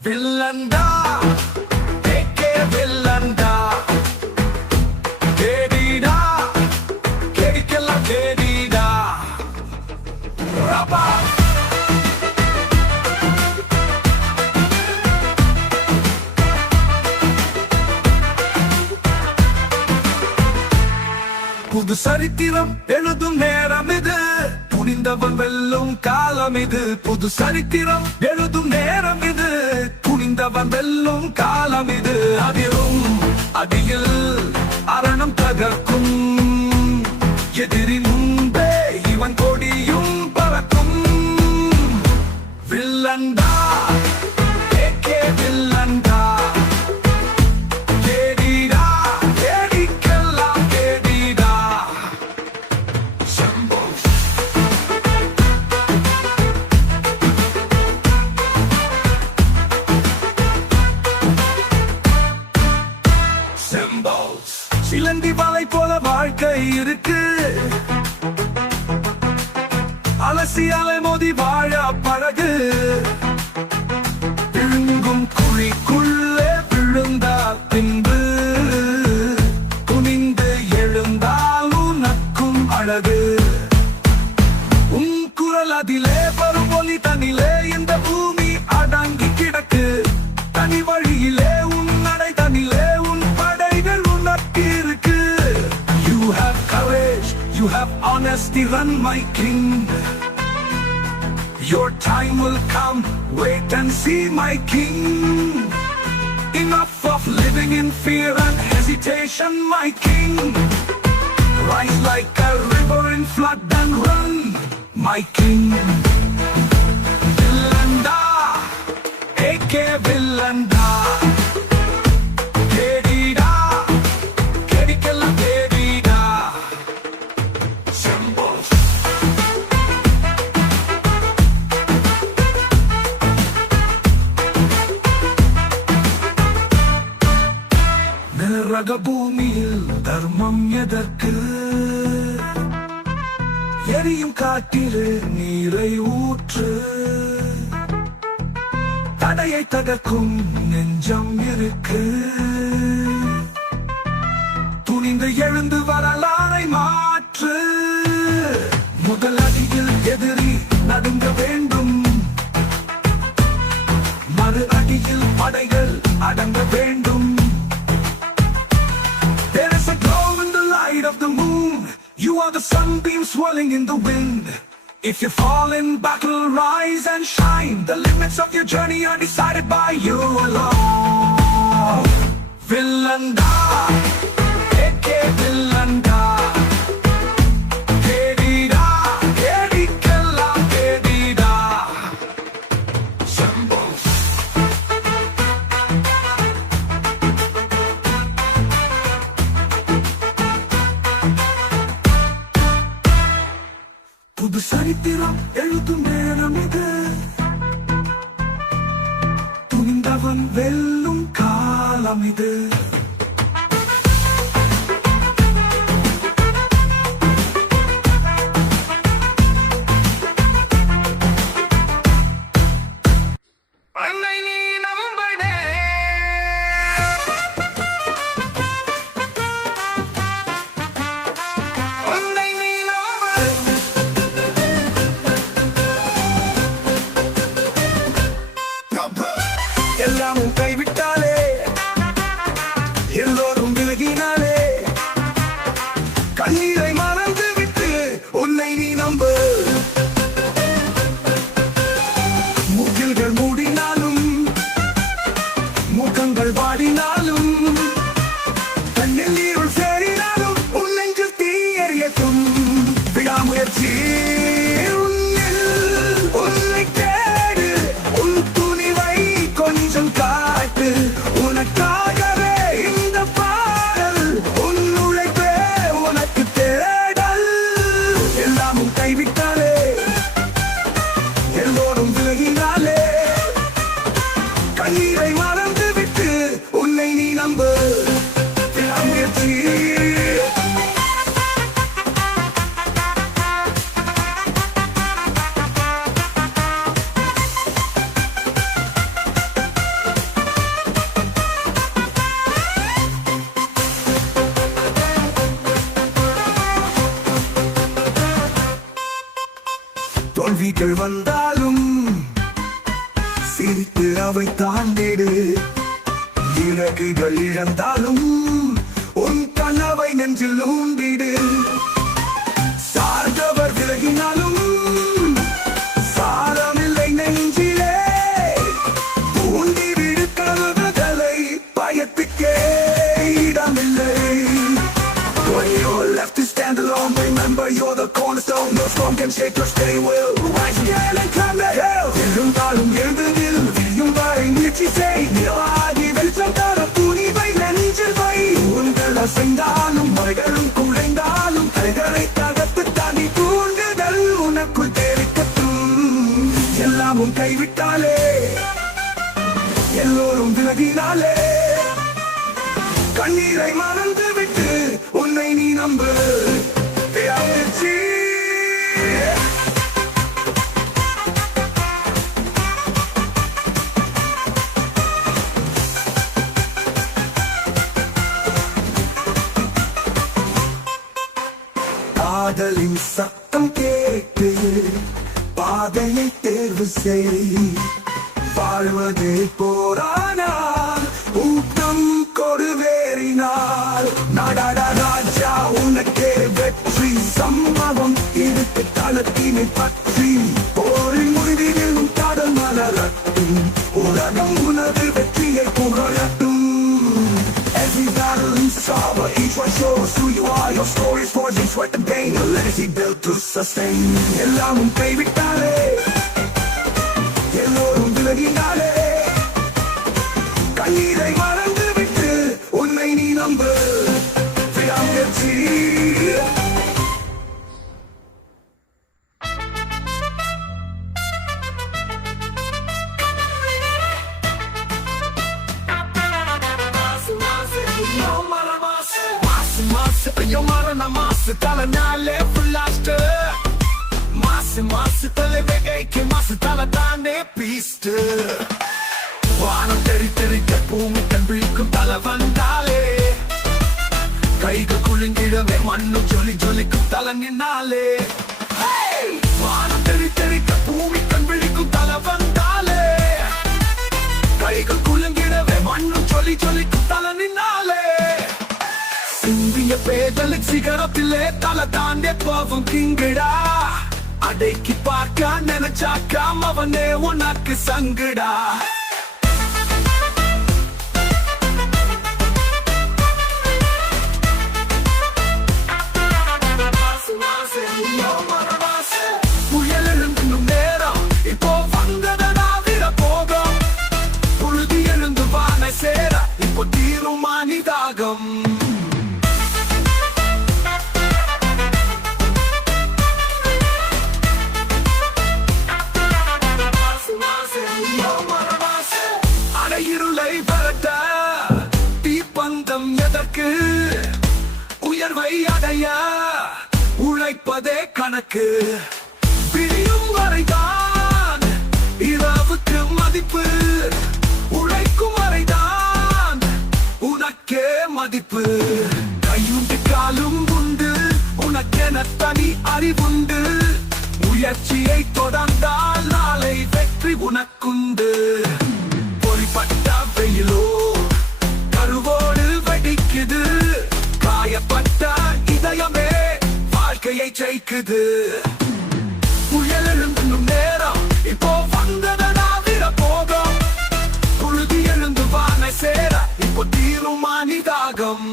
విల్లందా AK విల్లందా కేడీడా కేడికెల్ల కేడీడా రబా புது சரித்திரம் எழுதும் நேரம் இது. துணிந்தவன் வெல்லும் காலம் இது. புது சரித்திரம் எழுதும் நேரம் இது. துணிந்தவன் வெல்லும் காலம் இது. அதிரும் அடியில் அரணம் தகர்க்கும். எதிரி முன்பே இவன் கொடியும் பறக்கும். வில்லண்டா சிலந்தி பாலை போல வாழ்க்கை இருக்கு. அலசி அலை மோதி வாழ பழகு. விழுங்கும் குழிக்குள்ளே விழுந்தா பின்பு. துணிந்து எழுந்தாலும் நக்கும் அழகு. உன் குரல் அதிலே வரும் ஒலி தனிலே இந்த have run my king Your time will come, wait and see my king Enough of living in fear and hesitation, my king Rise like a river in flood and run, my king. Villanda, AK Villanda. நிறக பூமியில் தர்மம் எதற்கு? எரியும் காட்டிலே நீரை ஊற்று. தடையை தகர்க்கும் நெஞ்சம் இருக்கு. துணிந்து எழுந்து வரலாம் in the wind. If you fall in battle, rise and shine. The limits of your journey are decided by you alone. Villanda, AK Villanda. சரித்திரம் எழுதும் நேரம் இது. துணிந்தவன் வெல்லும் காலம் இது. தோல்விகள் வந்தாலும் சிரித்து அவை தாண்டிடு இறகுகள் இழந்தாலும் உன் கனவை நெஞ்சில் ஊண்டிடு சார்ந்தவர் விலகினாலும் சாரமில்லை நெஞ்சிலே ஊண்டி கனவுகளை பயத்துக்கே இடமில்லை When you're left to stand alone, remember you're the cornerstone. No storm can shake your stay with. வரை முயற்சி செய். நிலாகி வெளிச்சம் தர துணிவை நெஞ்சில் வை. உங்கள் அசைந்தாலும் மலைகளும் குழைந்தாலும் கைகளை தகர்த்து தனி தூண்டுதல் உனக்குள் தெரிக்கட்டும் எல்லாமும் கைவிட்டாலே எல்லோரும் விலகினாலே. கண்ணீரை மன காதலின் சத்தம் கேட்டு பாதையை தேர்வு செய். வாழ்வது போரானால் ஊக்கம் கொடுவேறினால். நாடாடா ராஜா உனக்கே வெற்றி சம்பவம். இருக்கு தளத்தினை பற்றி போரின் முடிவிலும் காதல் மலரட்டும். உலகம் உனது வெற்றியை புகழட்டும். Every battle and sorrow, each one shows who you are. Your story forged each one and pain. A legacy built to sustain. எல்லாமும் கைவிட்டாலே எல்லோரும் விலகினாலே கண்ணீரை மறந்து விட்டு உன்னை நீ நம்பு விடாமுயற்சி மாசு தலை நாளே ஃபுல்லாஸ்ட் மாசு மாசு தலை வெகைக்கு மாசு தலை தானே பீஸ்ட் வானம் தெரி தெரிக்க பூமி கண் விழிக்கும் தலை வந்தாலே. கைகள் குலுங்கிடவே மண்ணும் ஜொலி ஜொலிக்கும் தலை நின்னாலே. Hey! வானம் தெரி தெரிக்க பூமி கண் விழிக்கும் தலை வந்தாலே. கைகள் குலுங்கிடவே மண்ணும் ஜொலி ஜொலிக்கும் தலை நின்னாலே. சிந்திய பேதலுக்கு சிகரத்திலே தலை தாண்டே போவும் கிங்கடா. அடைக்கு பார்க்க நினைச்சாக்காம அவனே உனக்கு சங்குடா. உயர்வை உழைப்பதே கணக்கு. பிரியும் வரைதான் இரவுக்கு மதிப்பு. உழைக்கும் வரைதான் உனக்கே மதிப்பு. கையுண்டு காலும் உண்டு உனக்கென தனி அறிவுண்டு. முயற்சியை தொடர்ந்தால் வேட்டையை ஜெயிக்குது. புயல் எழுந்தும் நேரம். இப்போ வந்ததடா விட போகும் புழுதி எழுந்து வான சேர இப்போ தீரும் மனிதாகம்